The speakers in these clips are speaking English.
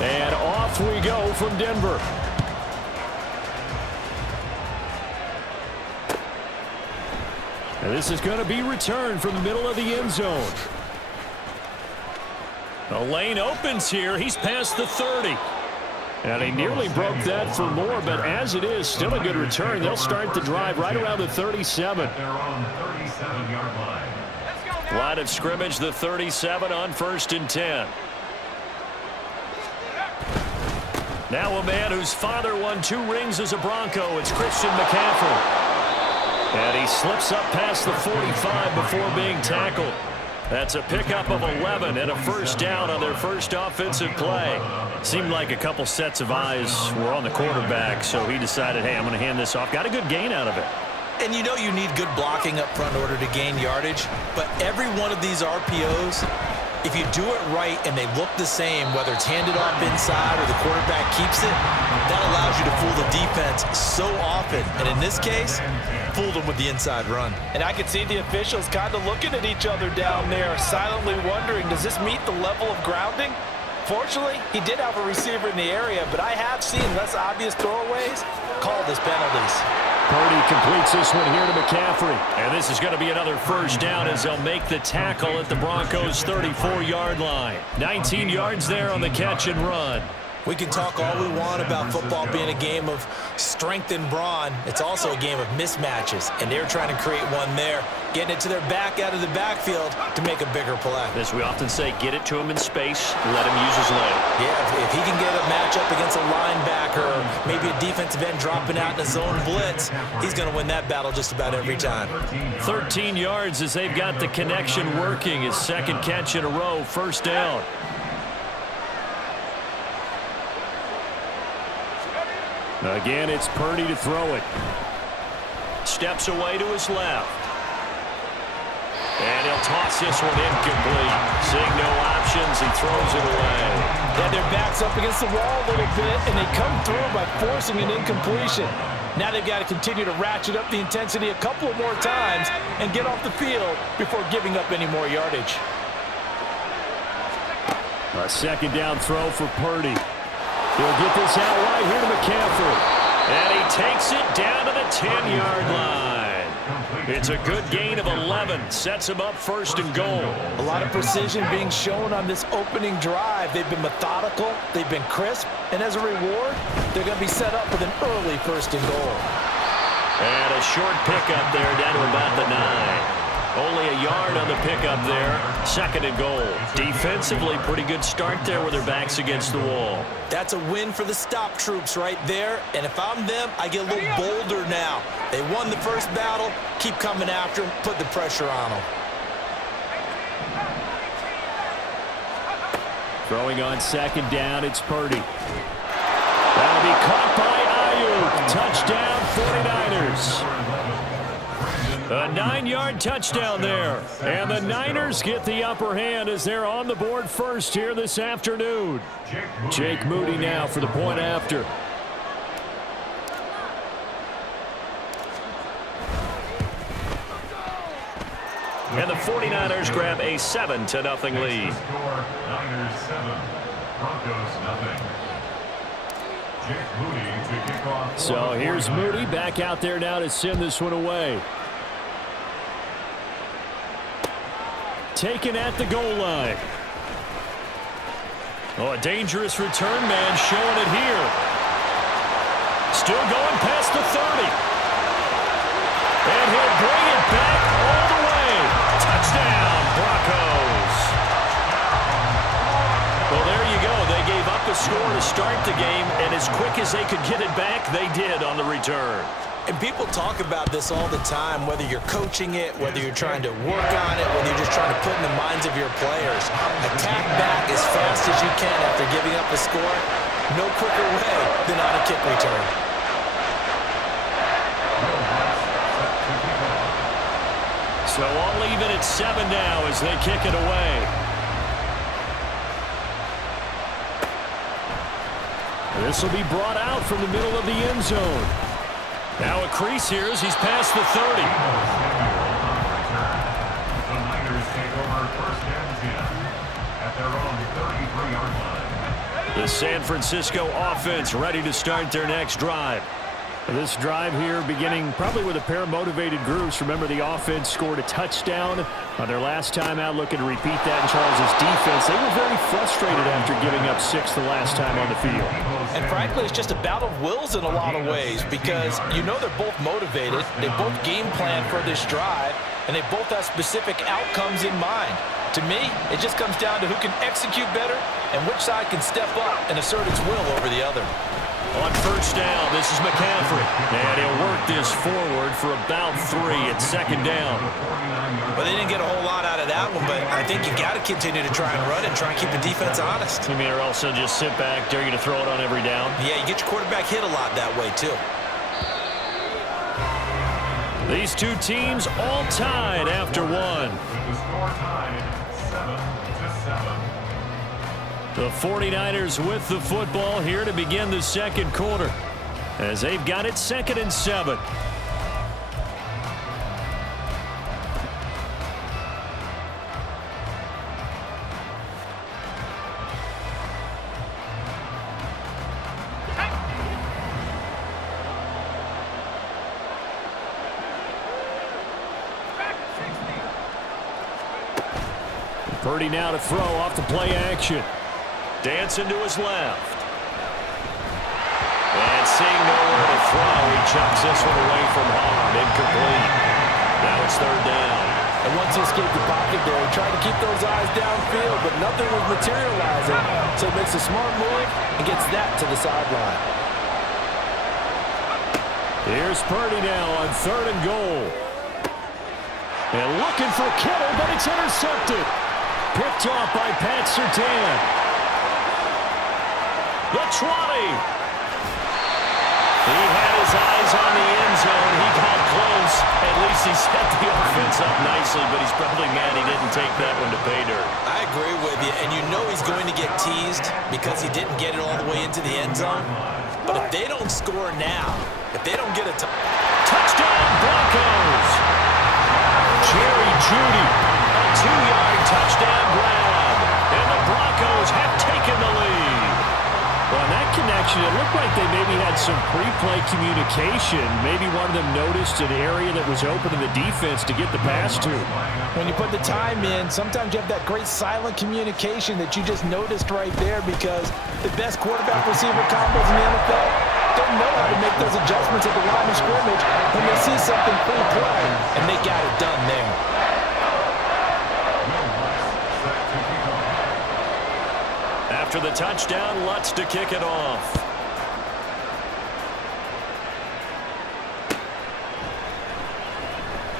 And off we go from Denver. And this is going to be returned from the middle of the end zone. The lane opens here. He's past the 30. And he nearly broke that for more, but as it is, still a good return. They'll start the drive right around the 37. Line of scrimmage, the 37 on 1st and 10. Now a man whose father won 2 rings as a Bronco. It's Christian McCaffrey. And he slips up past the 45 before being tackled. That's a pickup of 11 and a first down on their first offensive play. Seemed like a couple sets of eyes were on the quarterback, so he decided, hey, I'm going to hand this off. Got a good gain out of it. And you know you need good blocking up front in order to gain yardage, but every one of these RPOs, if you do it right and they look the same, whether it's handed off inside or the quarterback keeps it, that allows you to fool the defense so often. And in this case, fooled them with the inside run. And I could see the officials kind of looking at each other down there, silently wondering, does this meet the level of grounding? Fortunately, he did have a receiver in the area, but I have seen less obvious throwaways called as penalties. Purdy completes this one here to McCaffrey. And this is going to be another first down as they'll make the tackle at the Broncos' 34-yard line. 19 yards there on the catch and run. We can talk all we want about football being a game of strength and brawn. It's also a game of mismatches, and they're trying to create one there, getting it to their back out of the backfield to make a bigger play. As we often say, get it to him in space, let him use his leg. Yeah, if he can get a matchup against a linebacker or maybe a defensive end dropping out in a zone blitz, he's going to win that battle just about every time. 13 yards as they've got the connection working. His second catch in a row, first down. Again, it's Purdy to throw it. Steps away to his left. And he'll toss this one incomplete. Seeing no options, he throws it away. Yeah, their back's up against the wall a little bit, and they come through by forcing an incompletion. Now they've got to continue to ratchet up the intensity a couple of more times and get off the field before giving up any more yardage. A second down throw for Purdy. He'll get this out right here to McCaffrey. And he takes it down to the 10-yard line. It's a good gain of 11. Sets him up first and goal. A lot of precision being shown on this opening drive. They've been methodical. They've been crisp. And as a reward, they're going to be set up with an early first and goal. And a short pickup there down to about the 9. Only a yard on the pickup there. Second and goal. Defensively, pretty good start there with their backs against the wall. That's a win for the stop troops right there. And if I'm them, I get a little bolder now. They won the first battle. Keep coming after them. Put the pressure on them. Throwing on second down, it's Purdy. That'll be caught by Ayuk. Touchdown, 49ers. A 9-yard touchdown there. And the Niners get the upper hand as they're on the board first here this afternoon. Jake Moody now for the point after. And the 49ers grab a 7-0 lead. Niners 7, Broncos nothing. Jake Moody to kick off. So here's Moody back out there now to send this one away. Taken at the goal line. Oh, a dangerous return man showing it here. Still going past the 30. And he'll bring it back all the way. Touchdown, Broncos. Well, there you go. They gave up a score to start the game, and as quick as they could get it back, they did on the return. And people talk about this all the time, whether you're coaching it, whether you're trying to work on it, whether you're just trying to put in the minds of your players. Attack back as fast as you can after giving up a score. No quicker way than on a kick return. So all even at 7 now as they kick it away. This will be brought out from the middle of the end zone. Now a crease here as he's past the 30. The Niners take over first and 10 at their own 33-yard line. The San Francisco offense ready to start their next drive. This drive here beginning probably with a pair of motivated groups. Remember, the offense scored a touchdown on their last time out, looking to repeat that in Charles' defense. They were very frustrated after giving up 6 the last time on the field. And frankly, it's just a battle of wills in a lot of ways because you know they're both motivated. They both game plan for this drive, and they both have specific outcomes in mind. To me, it just comes down to who can execute better and which side can step up and assert its will over the other. On first down, this is McCaffrey. And he'll work this forward for about 3 at second down. Well, they didn't get a whole lot out of that one, but I think you got to continue to try and run and try and keep the defense honest. You mean, or also just sit back, dare you to throw it on every down? Yeah, you get your quarterback hit a lot that way, too. These two teams all tied after one. With the score tied 7-7. The 49ers with the football here to begin the second quarter as they've got it 2nd and 7. Purdy now to throw off the play action. Dancing to his left. And seeing nowhere to throw, he chucks this one away from home. Incomplete. Now it's 3rd down. And once he escaped the pocket there, he tried to keep those eyes downfield, but nothing was materializing. So he makes a smart move and gets that to the sideline. Here's Purdy now on 3rd and goal. And looking for Kittle, but it's intercepted. Picked off by Pat Surtain. The 20. He had his eyes on the end zone. He got close. At least he set the offense up nicely, but he's probably mad he didn't take that one to pay dirt. I agree with you, and you know he's going to get teased because he didn't get it all the way into the end zone. But if they don't score now, if they don't get a touchdown Broncos! Jerry Jeudy, a 2-yard touchdown grab, and the Broncos have taken the lead. Well, in that connection, it looked like they maybe had some pre-play communication. Maybe one of them noticed an area that was open in the defense to get the pass to. When you put the time in, sometimes you have that great silent communication that you just noticed right there because the best quarterback-receiver combos in the NFL, they know how to make those adjustments at the line of scrimmage when they see something pre-play, and they got it done there. After the touchdown, Lutz to kick it off.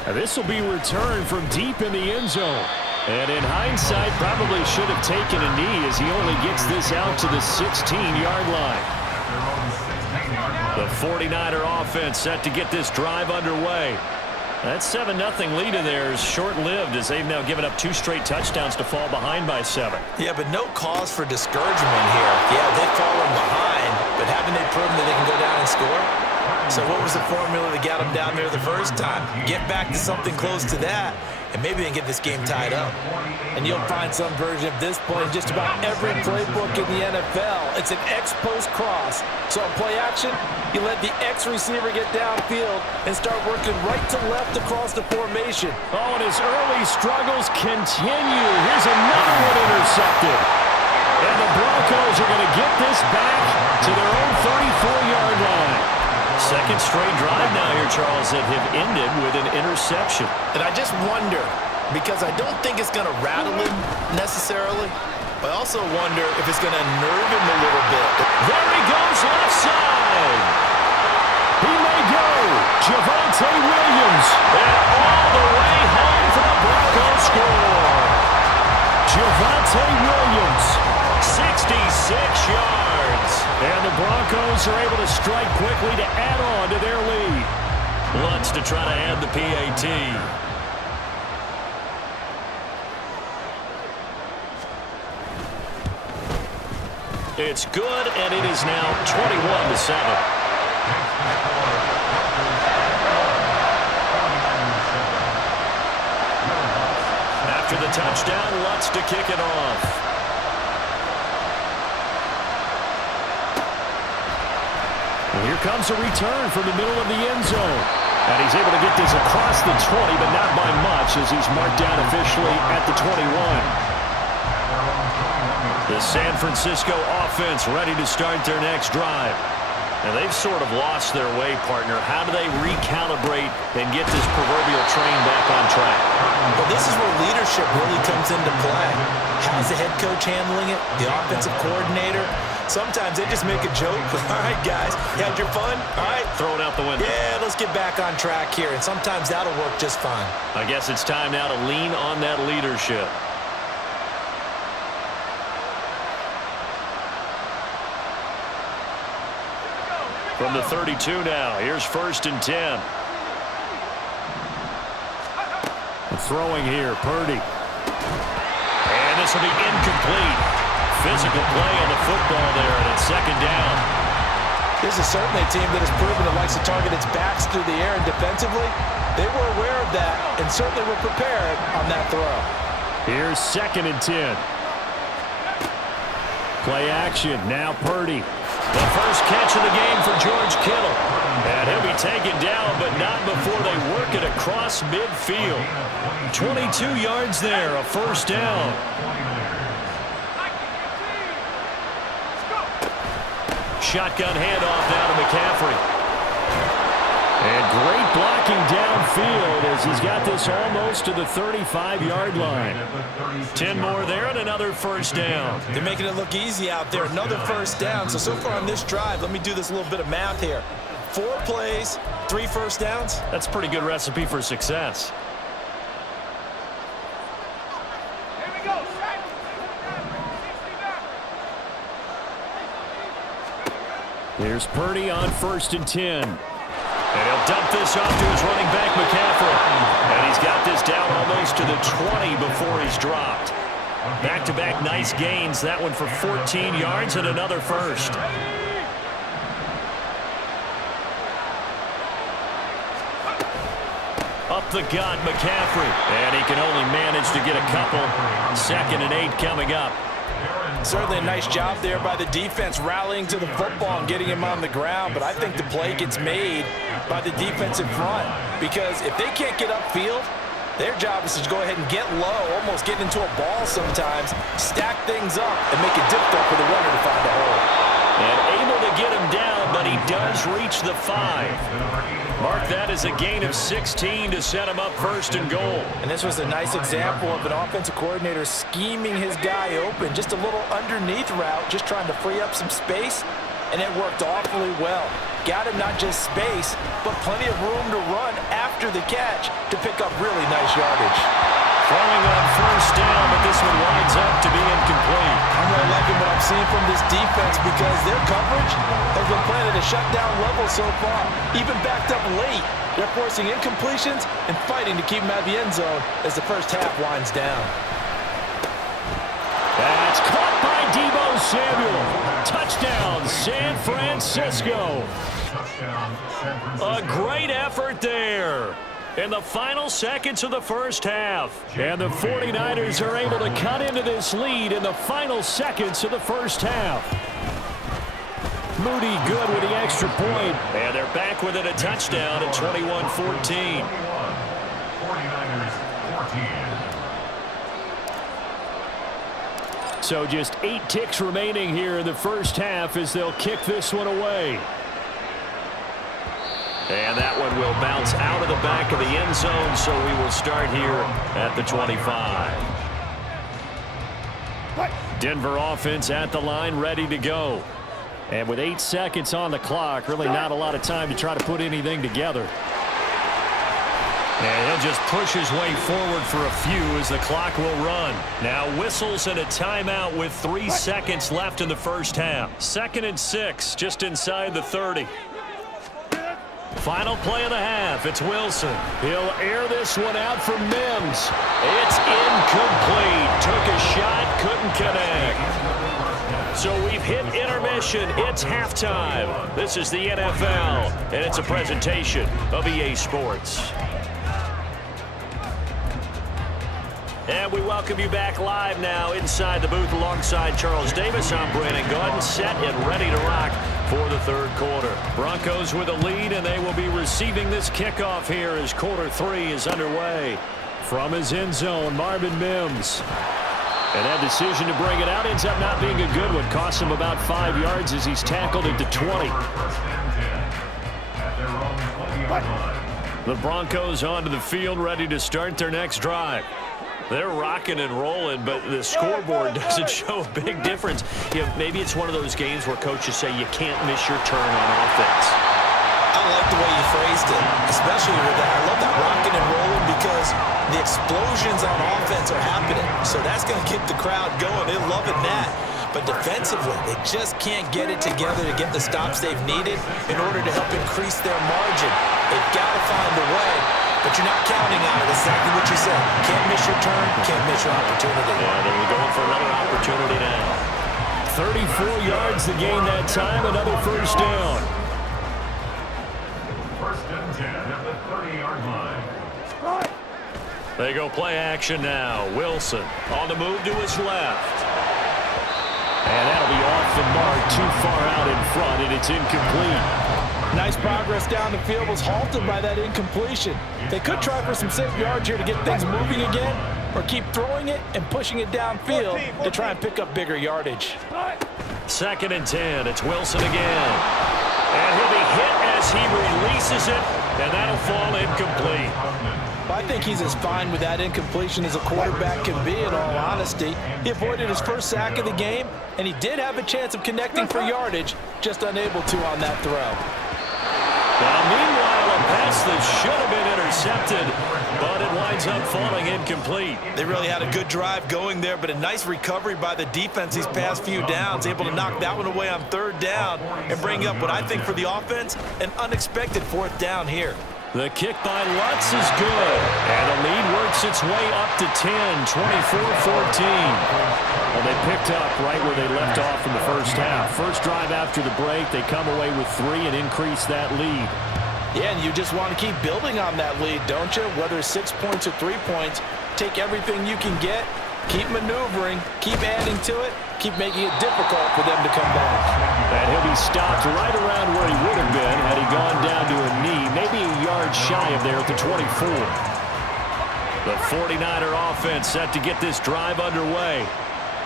This will be returned from deep in the end zone. And in hindsight, probably should have taken a knee as he only gets this out to the 16-yard line. The 49er offense set to get this drive underway. That 7-0 lead of theirs short-lived as they've now given up 2 straight touchdowns to fall behind by 7. Yeah, but no cause for discouragement here. Yeah, they've fallen behind, but haven't they proven that they can go down and score? So what was the formula that got them down there the first time? Get back to something close to that, and maybe they can get this game tied up. And you'll find some version of this play in just about every playbook in the NFL. It's an X-post cross. So on play action, you let the X receiver get downfield and start working right to left across the formation. Oh, and his early struggles continue. Here's another one intercepted. And the Broncos are going to get this back to their own 34-yard line. Second straight drive now here, Charles, that have ended with an interception. And I just wonder, because I don't think it's going to rattle him necessarily, but I also wonder if it's going to nerve him a little bit. There he goes, left side. He may go. Javonte Williams. And all the way home for the Broncos score. Javonte Williams, 66 yards. And the Broncos are able to strike quickly to add on to their lead. Lutz to try to add the PAT. It's good, and it is now 21-7. After the touchdown, Lutz to kick it off. comes a return from the middle of the end zone. And he's able to get this across the 20, but not by much as he's marked down officially at the 21. The San Francisco offense ready to start their next drive. And they've sort of lost their way, partner. How do they recalibrate and get this proverbial train back on track? Well, this is where leadership really comes into play. How's the head coach handling it? The offensive coordinator? Sometimes they just make a joke. All right, guys, you had your fun? All right. Throw it out the window. Yeah, let's get back on track here. And sometimes that'll work just fine. I guess it's time now to lean on that leadership. From the 32 now, here's 1st and 10. Throwing here, Purdy. And this will be incomplete. Physical play on the football there, and it's 2nd down. This is certainly a team that has proven it likes to target its backs through the air, and defensively, they were aware of that and certainly were prepared on that throw. Here's 2nd and 10. Play action, now Purdy. The first catch of the game for George Kittle. And he'll be taken down, but not before they work it across midfield. 22 yards there, a 1st down. Shotgun handoff now to McCaffrey. And great blocking downfield as he's got this almost to the 35-yard line. 10 more there and another 1st down. They're making it look easy out there. Another 1st down. So far on this drive, let me do this little bit of math here. 4 plays, 3 1st downs. That's a pretty good recipe for success. Here's Purdy on 1st and 10. And he'll dump this off to his running back, McCaffrey. And he's got this down almost to the 20 before he's dropped. Back-to-back nice gains. That one for 14 yards and another 1st. Up the gut, McCaffrey. And he can only manage to get a couple. 2nd and 8 coming up. Certainly a nice job there by the defense rallying to the football and getting him on the ground, but I think the play gets made by the defensive front because if they can't get upfield, their job is to go ahead and get low, almost get into a ball sometimes, stack things up, and make it difficult for the runner to find a hole. And able to get him down, but he does reach the 5. Mark that as a gain of 16 to set him up 1st and goal. And this was a nice example of an offensive coordinator scheming his guy open, just a little underneath route, just trying to free up some space, and it worked awfully well. Got him not just space, but plenty of room to run after the catch to pick up really nice yardage. Throwing on 1st down, but this one winds up to be incomplete. I'm really liking what I'm seeing from this defense because their coverage has been playing at a shutdown level so far. Even backed up late, they're forcing incompletions and fighting to keep them out of the end zone as the 1st half winds down. That's caught by Deebo Samuel. Touchdown, San Francisco. A great effort there in the final seconds of the 1st half. And the 49ers are able to cut into this lead in the final seconds of the 1st half. Moody good with the extra point. And they're back with it, a touchdown at 21-14. 49ers 14. So just 8 ticks remaining here in the 1st half as they'll kick this one away. And that one will bounce out of the back of the end zone, so we will start here at the 25. Denver offense at the line, ready to go. And with 8 seconds on the clock, really not a lot of time to try to put anything together. And he'll just push his way forward for a few as the clock will run. Now whistles and a timeout with 3 seconds left in the 1st half. 2nd and 6, just inside the 30. Final play of the half. It's Wilson. He'll air this one out for Mims. It's incomplete. Took a shot, couldn't connect. So we've hit intermission. It's halftime. This is the NFL, and it's a presentation of EA Sports. And we welcome you back live now inside the booth alongside Charles Davis. I'm Brandon Gaudin, set and ready to rock for the third quarter. Broncos with a lead, and they will be receiving this kickoff here as quarter 3 is underway. From his end zone, Marvin Mims. And that decision to bring it out ends up not being a good one. Costs him about 5 yards as he's tackled into 20. The Broncos onto the field, ready to start their next drive. They're rocking and rolling, but the scoreboard doesn't show a big difference. You know, maybe it's one of those games where coaches say you can't miss your turn on offense. I like the way you phrased it, especially with that. I love that rocking and rolling because the explosions on offense are happening. So that's going to keep the crowd going. They're loving that. But defensively, they just can't get it together to get the stops they've needed in order to help increase their margin. They've got to find a way, but you're not counting on it. Exactly what you said. Can't miss your turn, can't miss your opportunity. Yeah, they're going for another opportunity now. 34 yards to gain that time, another first down. First and 10 at the 30-yard line. They go play action now. Wilson on the move to his left. And that'll be off the mark, too far out in front, and it's incomplete. Nice progress down the field, was halted by that incompletion. They could try for some safe yards here to get things moving again, or keep throwing it and pushing it downfield to try and pick up bigger yardage. Second and 10, it's Wilson again. And he'll be hit as he releases it, and that'll fall incomplete. I think he's as fine with that incompletion as a quarterback can be, in all honesty. He avoided his first sack of the game, and he did have a chance of connecting for yardage, just unable to on that throw. Now, meanwhile, a pass that should have been intercepted, but it winds up falling incomplete. They really had a good drive going there, but a nice recovery by the defense these past few downs, able to knock that one away on third down and bring up what I think for the offense, an unexpected fourth down here. The kick by Lutz is good, and the lead works its way up to 10, 24-14. Well, they picked up right where they left off in the first half. First drive after the break, they come away with 3 and increase that lead. Yeah, and you just want to keep building on that lead, don't you? Whether it's 6 points or 3 points, take everything you can get, keep maneuvering, keep adding to it, keep making it difficult for them to come back. And he'll be stopped right around where he would have been had he gone down to a knee, maybe a yard shy of there at the 24. The 49er offense set to get this drive underway.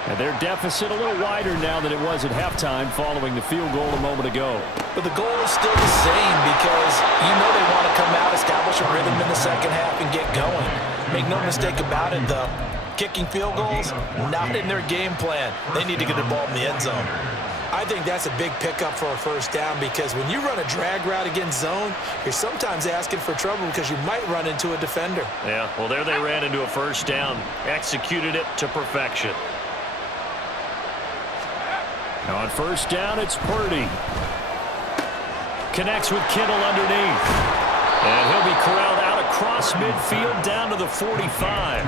And their deficit a little wider now than it was at halftime following the field goal a moment ago. But the goal is still the same because you know they want to come out, establish a rhythm in the second half, and get going. Make no mistake about it, though. Kicking field goals, not in their game plan. They need to get the ball in the end zone. I think that's a big pickup for a first down because when you run a drag route against zone, you're sometimes asking for trouble because you might run into a defender. Yeah, well, there they ran into a first down, executed it to perfection. Now on first down, it's Purdy. Connects with Kittle underneath. And he'll be corralled out across midfield down to the 45.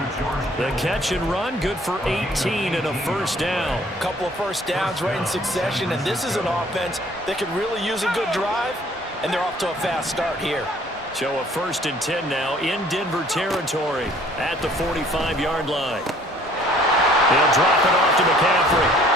The catch and run, good for 18 and a first down. A couple of first downs right in succession, and this is an offense that could really use a good drive, and they're off to a fast start here. So a first and 10 now in Denver territory at the 45-yard line. He'll drop it off to McCaffrey.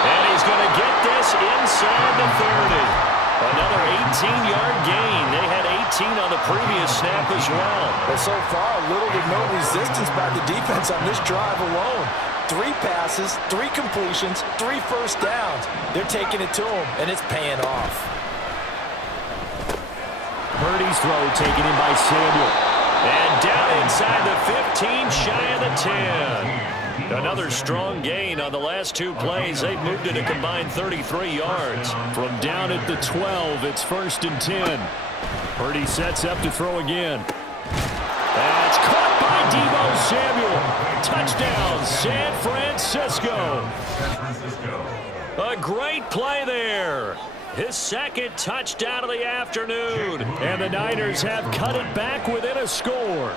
And he's going to get this inside the 30. Another 18-yard gain. They had 18 on the previous snap as well. But so far, little to no resistance by the defense on this drive alone. 3 passes, 3 completions, 3 first downs. They're taking it to them, and it's paying off. Purdy's throw taken in by Samuel. And down inside the 15, shy of the 10. Another strong gain on the last 2 plays. They've moved it a combined 33 yards. From down at the 12, it's first and 10. Purdy sets up to throw again. That's caught by Deebo Samuel. Touchdown, San Francisco. A great play there. His second touchdown of the afternoon. And the Niners have cut it back within a score.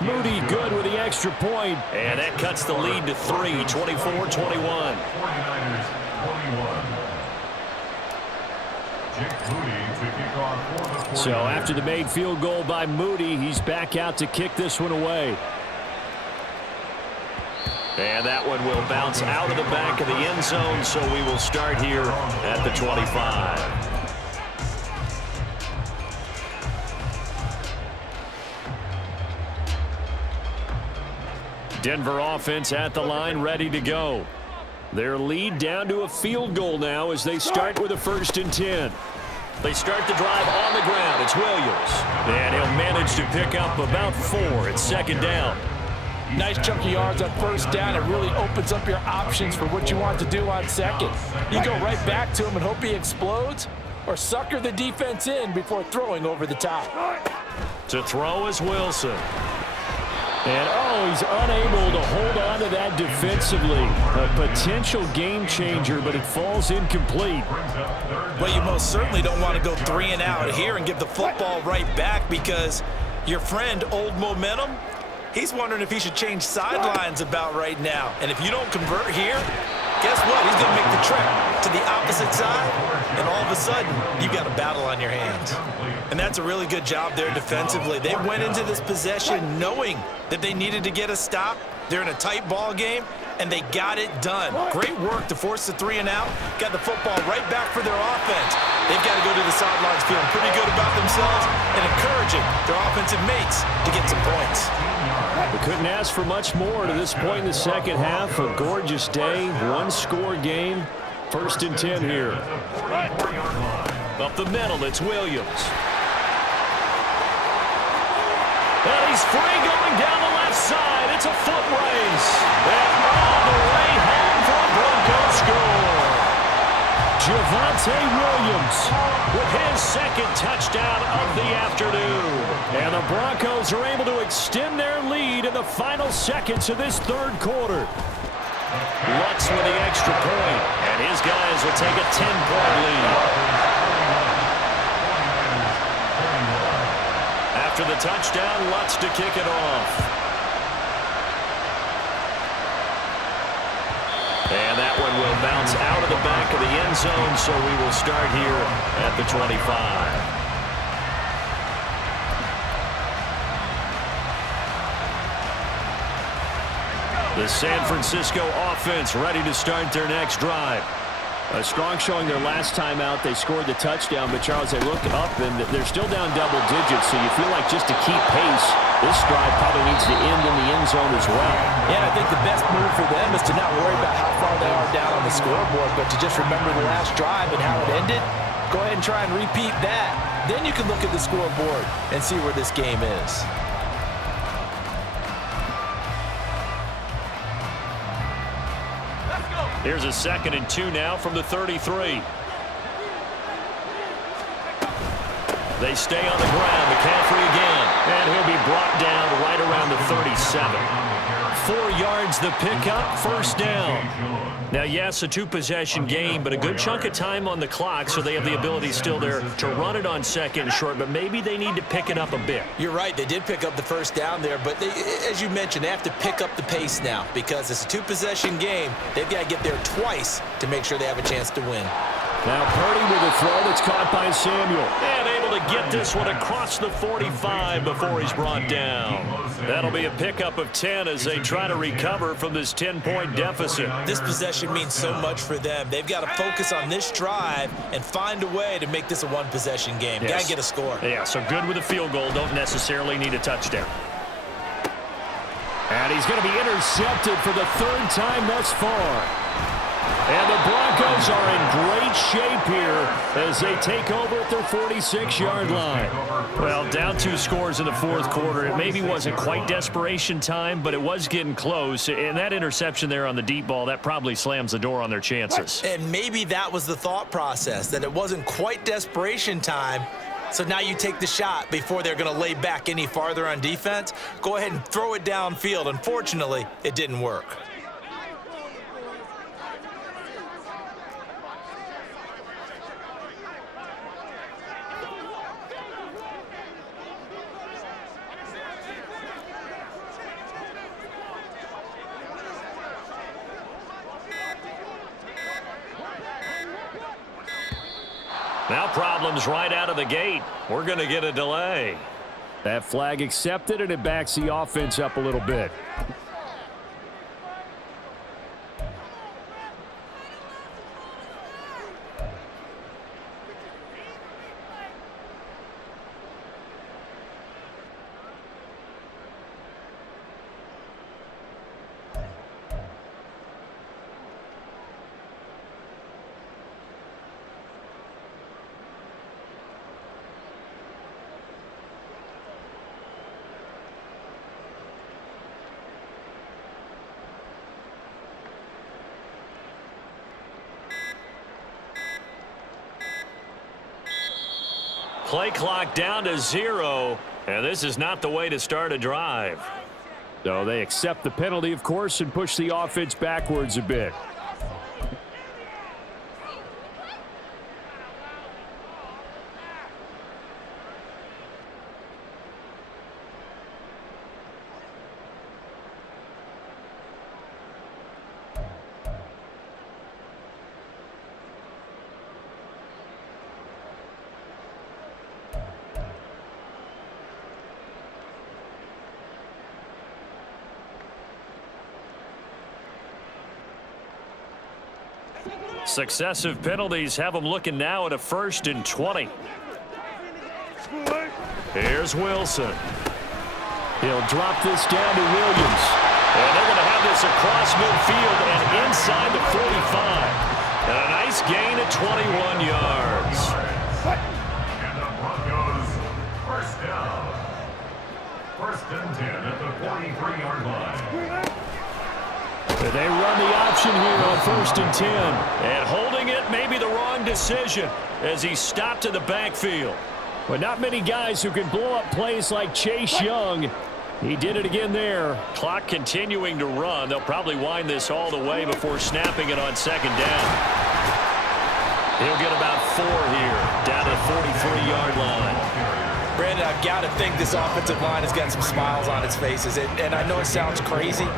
Moody good with the extra point. And that cuts the lead to 3, 24-21. So after the made field goal by Moody, he's back out to kick this one away. And that one will bounce out of the back of the end zone, so we will start here at the 25. Denver offense at the line, ready to go. Their lead down to a field goal now as they start with a 1st and 10. They start the drive on the ground. It's Williams. And he'll manage to pick up about 4. It's 2nd down. Nice chunk of yards on 1st down. It really opens up your options for what you want to do on 2nd. You go right back to him and hope he explodes, or sucker the defense in before throwing over the top. To throw is Wilson. And, he's unable to hold on to that defensively. A potential game changer, but it falls incomplete. Well, you most certainly don't want to go 3 and out here and give the football right back, because your friend, Old Momentum, he's wondering if he should change sidelines about right now. And if you don't convert here, guess what? He's going to make the trek to the opposite side, and all of a sudden, you've got a battle on your hands. And that's a really good job there defensively. They went into this possession knowing that they needed to get a stop. They're in a tight ball game, and they got it done. Great work to force the 3 and out. Got the football right back for their offense. They've got to go to the sidelines feeling pretty good about themselves and encouraging their offensive mates to get some points. We couldn't ask for much more to this point in the second half. A gorgeous day, 1-score game. 1st and 10 here. Up the middle, it's Williams. And he's free going down the left side. It's a foot race. And all the way home for a Broncos score. Javonte Williams with his 2nd touchdown of the afternoon. And the Broncos are able to extend their lead in the final seconds of this 3rd quarter. Lutz with the extra point, and his guys will take a 10-point lead. After the touchdown, Lutz to kick it off. And that one will bounce out of the back of the end zone, so we will start here at the 25. The San Francisco offense ready to start their next drive. A strong showing their last time out. They scored the touchdown, but Charles, they look up and they're still down double digits, so you feel like just to keep pace, this drive probably needs to end in the end zone as well. Yeah, I think the best move for them is to not worry about how far they are down on the scoreboard, but to just remember the last drive and how it ended. Go ahead and try and repeat that. Then you can look at the scoreboard and see where this game is. Here's a 2nd and 2 now from the 33. They stay on the ground. McCaffrey again. And he'll be brought down right around the 37. 4 yards the pickup, 1st down. Now, yes, a 2-possession game, but a good chunk of time on the clock, so they have the ability still there to run it on 2nd and short, but maybe they need to pick it up a bit. You're right. They did pick up the 1st down there, but they, as you mentioned, they have to pick up the pace now because it's a 2-possession game. They've got to get there twice to make sure they have a chance to win. Now Purdy with a throw that's caught by Samuel. And able to get this one across the 45 before he's brought down. That'll be a pickup of 10 as they try to recover from this 10-point deficit. This possession means so much for them. They've got to focus on this drive and find a way to make this a 1-possession game. Yes. Got to get a score. Yeah, so good with a field goal. Don't necessarily need a touchdown. And he's going to be intercepted for the 3rd time thus far. And the Broncos are in great shape here as they take over at their 46-yard line. Well, down 2 scores in the 4th quarter. It maybe wasn't quite desperation time, but it was getting close. And that interception there on the deep ball, that probably slams the door on their chances. And maybe that was the thought process, that it wasn't quite desperation time. So now you take the shot before they're going to lay back any farther on defense. Go ahead and throw it downfield. Unfortunately, it didn't work. Now problems right out of the gate. We're going to get a delay. That flag accepted, and it backs the offense up a little bit. Play clock down to 0, and this is not the way to start a drive. So they accept the penalty, of course, and push the offense backwards a bit. Successive penalties have them looking now at a 1st and 20. Here's Wilson. He'll drop this down to Williams. And they're going to have this across midfield and inside the 45. And a nice gain of 21 yards. And the Broncos first down. 1st and 10 at the 43-yard line. They run the option here on 1st and 10. And holding it may be the wrong decision as he stopped in the backfield. But not many guys who can blow up plays like Chase Young. He did it again there. Clock continuing to run. They'll probably wind this all the way before snapping it on 2nd down. He'll get about 4 here, down to the 43-yard line. Brandon, I've got to think this offensive line has got some smiles on its faces. And I know it sounds crazy,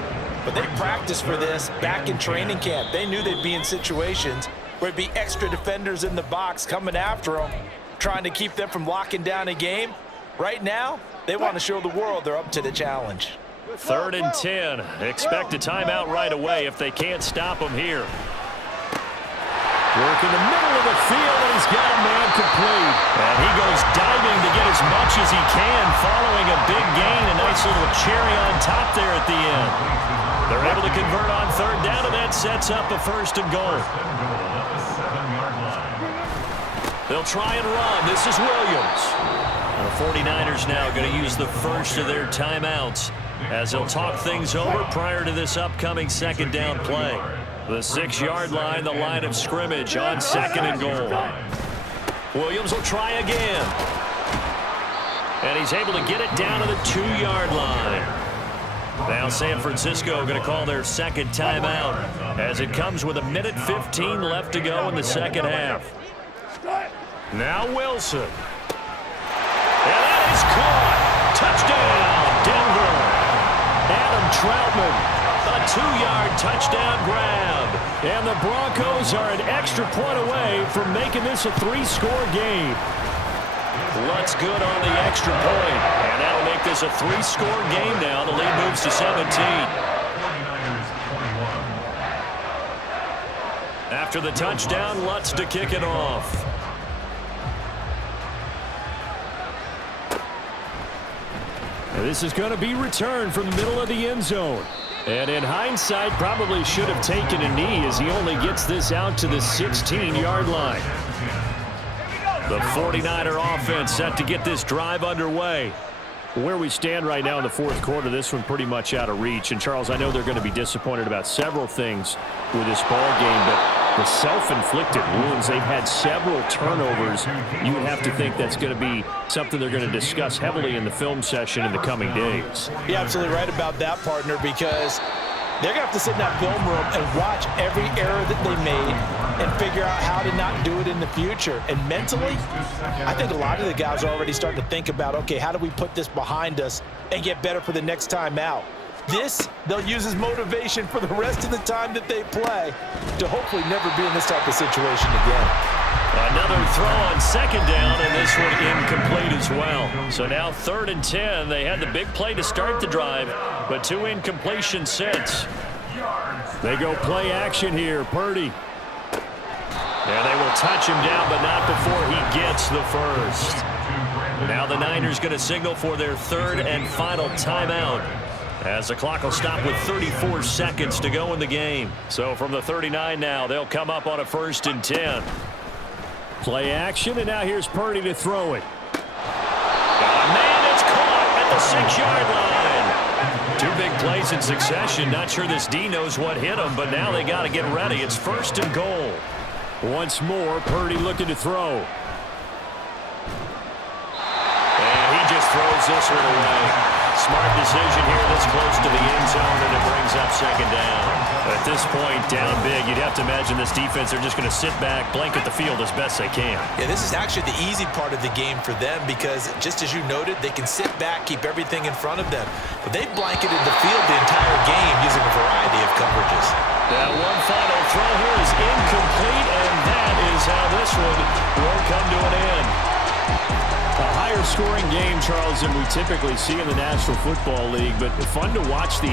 but they practiced for this back in training camp. They knew they'd be in situations where it'd be extra defenders in the box coming after them, trying to keep them from locking down a game. Right now, they want to show the world they're up to the challenge. 3rd and 10. Expect a timeout right away if they can't stop them here. Work in the middle of the field, and he's got a man complete. And he goes diving to get as much as he can following a big gain. A nice little cherry on top there at the end. They're able to convert on 3rd down, and that sets up a 1st and goal. They'll try and run. This is Williams. The 49ers now going to use the first of their timeouts as they'll talk things over prior to this upcoming 2nd down play. The 6-yard line, the line of scrimmage on 2nd and goal. Williams will try again. And he's able to get it down to the 2-yard line. Now San Francisco going to call their 2nd timeout as it comes with 1:15 left to go in the 2nd half. Now Wilson. And that is caught. Touchdown, Denver. Adam Troutman. A 2-yard touchdown grab. And the Broncos are an extra point away from making this a 3-score game. Lutz good on the extra point. And that'll make this a 3-score game now. The lead moves to 17. After the touchdown, Lutz to kick it off. And this is going to be returned from the middle of the end zone. And in hindsight, probably should have taken a knee as he only gets this out to the 16-yard line. The 49er offense set to get this drive underway. Where we stand right now in the 4th quarter, this one pretty much out of reach. And, Charles, I know they're going to be disappointed about several things with this ball game, but the self-inflicted wounds, they've had several turnovers. You would have to think that's going to be something they're going to discuss heavily in the film session in the coming days. You're absolutely right about that, partner, because they're going to have to sit in that film room and watch every error that they made and figure out how to not do it in the future. And mentally, I think a lot of the guys are already starting to think about, okay, how do we put this behind us and get better for the next time out? This, they'll use as motivation for the rest of the time that they play to hopefully never be in this type of situation again. Another throw on second down, and this one incomplete as well. So now 3rd and 10. They had the big play to start the drive, but 2 incompletions since. They go play action here. Purdy. And they will touch him down, but not before he gets the first. Now the Niners going to signal for their 3rd and final timeout, as the clock will stop with 34 seconds to go in the game. So from the 39 now, they'll come up on a 1st and 10. Play action, and now here's Purdy to throw it. Man, it's caught at the 6-yard line. 2 big plays in succession. Not sure this D knows what hit him, but now they got to get ready. It's 1st and goal. Once more, Purdy looking to throw. And he just throws this one away. Smart decision here this close to the end zone, and it brings up 2nd down. At this point, down big, you'd have to imagine this defense, they're just going to sit back, blanket the field as best they can. Yeah, this is actually the easy part of the game for them because, just as you noted, they can sit back, keep everything in front of them. But they've blanketed the field the entire game using a variety of coverages. That one final throw here is incomplete, and that is how this one will come to an end. A higher scoring game, Charles, than we typically see in the National Football League, but fun to watch these